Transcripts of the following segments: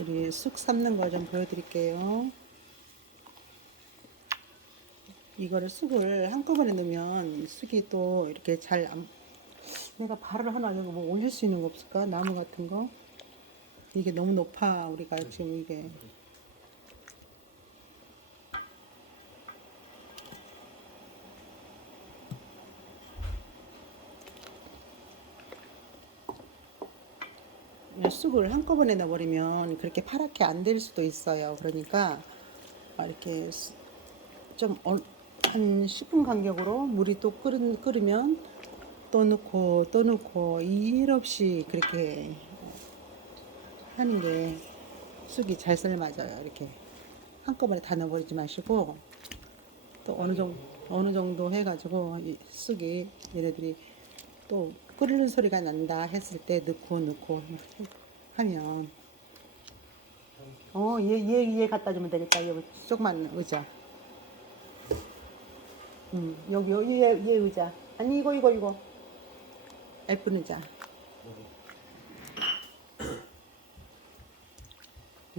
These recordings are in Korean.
우리 쑥 삶는 거 좀 보여드릴게요. 이거를 쑥을 한꺼번에 넣으면 쑥이 또 이렇게 잘 안, 내가 발을 하나 여기 뭐 올릴 수 있는 거 없을까? 나무 같은 거? 이게 너무 높아 우리가 지금 이게 쑥을 한꺼번에 넣어버리면 그렇게 파랗게 안 될 수도 있어요. 그러니까 이렇게 수- 좀한 10분 간격으로 물이 또 끓으, 끓으면 또 넣고 또 넣고 일 없이 그렇게 하는 게 쑥이 잘 삶아져요. 이렇게 한꺼번에 다 넣어버리지 마시고 또 어느 정도 어느 정도 해가지고 이 쑥이 얘네들이 또 끓는 소리가 난다 했을 때 넣고 넣고 하면. 어 얘 얘 얘 갖다 주면 되겠다. 여기 조그만 의자. 음 여기 여기 얘, 얘 의자. 아니 이거 이거 이거. 예쁜 의자.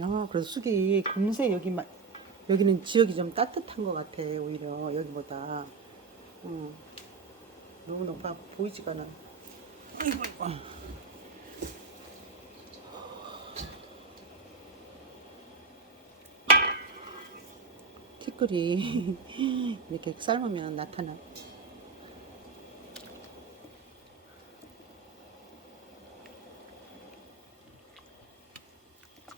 아 그래서 쑥이 금세 여기 마, 여기는 지역이 좀 따뜻한 것 같아 오히려 여기보다. 음. 너무 높아 보이지가 않아 아 티끌이 이렇게 삶으면 나타나.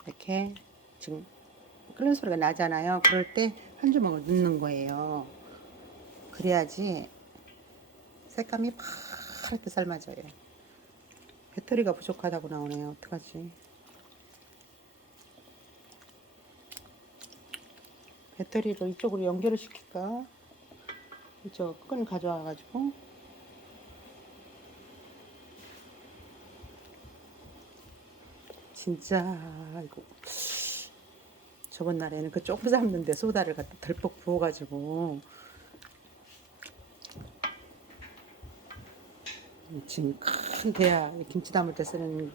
이렇게 지금 끓는 소리가 나잖아요. 그럴 때 한 주먹을 넣는 거예요. 그래야지 색감이 파랗게 삶아져요. 배터리가 부족하다고 나오네요. 어떡하지? 배터리를 이쪽으로 연결을 시킬까? 이쪽 끈 가져와 가지고 진짜 이거 저번 날에는 그 조금 삶는데 소다를 갖다 덜컥 부어가지고 지금 큰 대야 김치 담을 때 쓰는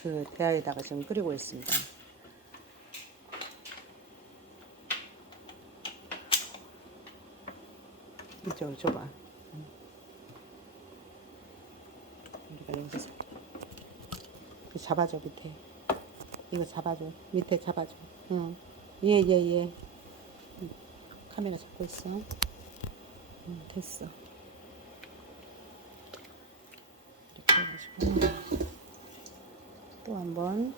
그 대야에다가 지금 끓이고 있습니다. 이쪽 줘봐. 우리가 여기서 잡아줘 밑에. 이거 잡아줘 밑에 잡아줘. 응. 예 예 예, 예. 응. 카메라 잡고 있어. 응, 됐어. 이렇게 해가지고 또 한번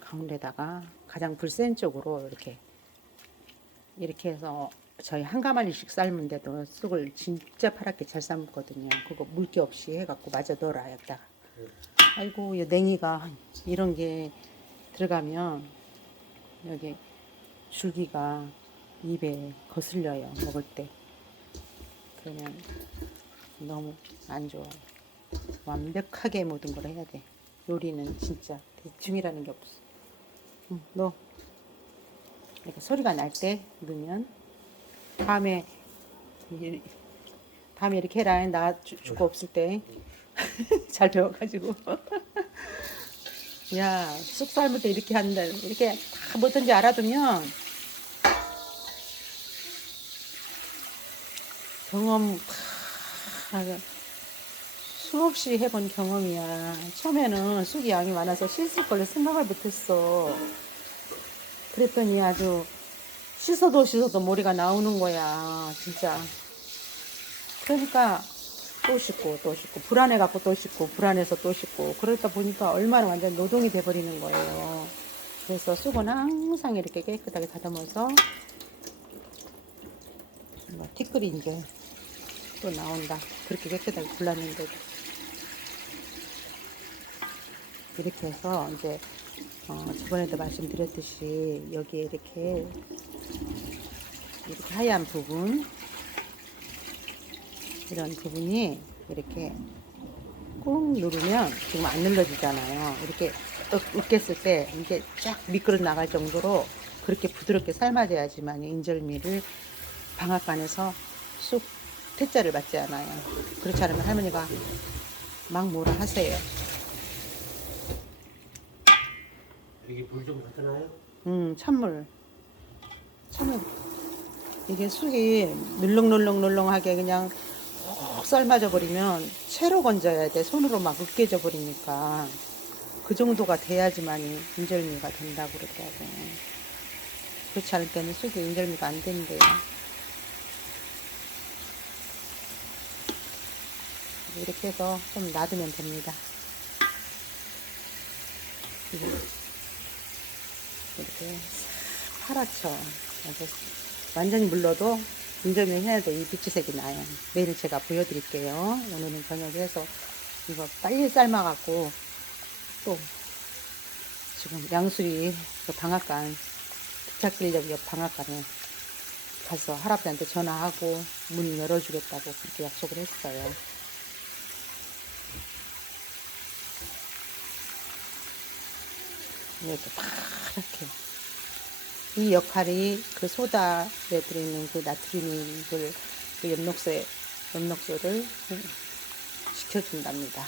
가운데다가 가장 불센 쪽으로 이렇게 이렇게 해서 저희 한 가마리씩 삶은데도 쑥을 진짜 파랗게 잘 삶거든요. 그거 물기 없이 해갖고 마저 넣어라 여기다가. 아이고 이 냉이가 이런 게 들어가면 여기 줄기가 입에 거슬려요 먹을 때. 그러면 너무 안 좋아요. 완벽하게 모든 걸 해야 돼. 요리는 진짜 대충이라는 게 없어. 응, 넣어. 이렇게 소리가 날 때 넣으면 다음에 이- 다음에 이렇게 해라 나 주- 주고 없을 때 잘 배워가지고 야 쑥 삶을 때 이렇게 한다 이렇게 다 뭐든지 알아두면 경험 다 수없이 해본 경험이야. 처음에는 쑥이 양이 많아서 씻을 걸로 생각을 못했어. 그랬더니 아주 씻어도 씻어도 머리가 나오는 거야 진짜. 그러니까 또 씻고 또 씻고 불안해 갖고 또 씻고 불안해서 또 씻고 그러다 보니까 얼마나 완전 노동이 돼 버리는 거예요. 그래서 쑥은 항상 이렇게 깨끗하게 다듬어서 뭐 티끌이 이제 또 나온다 그렇게 깨끗하게 골랐는데도 이렇게 해서 이제 어, 저번에도 말씀드렸듯이 여기에 이렇게 이렇게 하얀 부분 이런 부분이 이렇게 꾹 누르면 지금 안 눌러지잖아요. 이렇게 으- 으깼을 때 이게 쫙 미끄러 나갈 정도로 그렇게 부드럽게 삶아져야지만 인절미를 방앗간에서 쑥 퇴짜를 맞지 않아요. 그렇지 않으면 할머니가 막 뭐라 하세요. 이게 물좀 붓나요? 음, 찬물. 찬물. 이게 쑥이 눌렁눌렁눌렁하게 그냥 푹 삶아져 버리면 채로 건져야 돼. 손으로 막 으깨져 버리니까. 그 정도가 돼야지만이 인절미가 된다고 그러더라고. 그렇지 않을 때는 쑥이 인절미가 안 된대요. 이렇게 해서 좀 놔두면 됩니다. 이렇게 싹 파랗죠. 완전히 물러도 인절미 해야 돼. 이 빛이색이 나요. 내일 제가 보여드릴게요. 오늘은 저녁에 해서 이거 빨리 삶아갖고 또 지금 양수리 그 방앗간 부착길역 옆 방앗간에 가서 할아버지한테 전화하고 문 열어주겠다고 그렇게 약속을 했어요. 이렇게 파랗게 이 역할이 그 소다에 들어있는 그 나트륨을 그 엽록소에 엽록소를 시켜준답니다.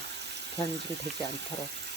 변질 되지 않도록.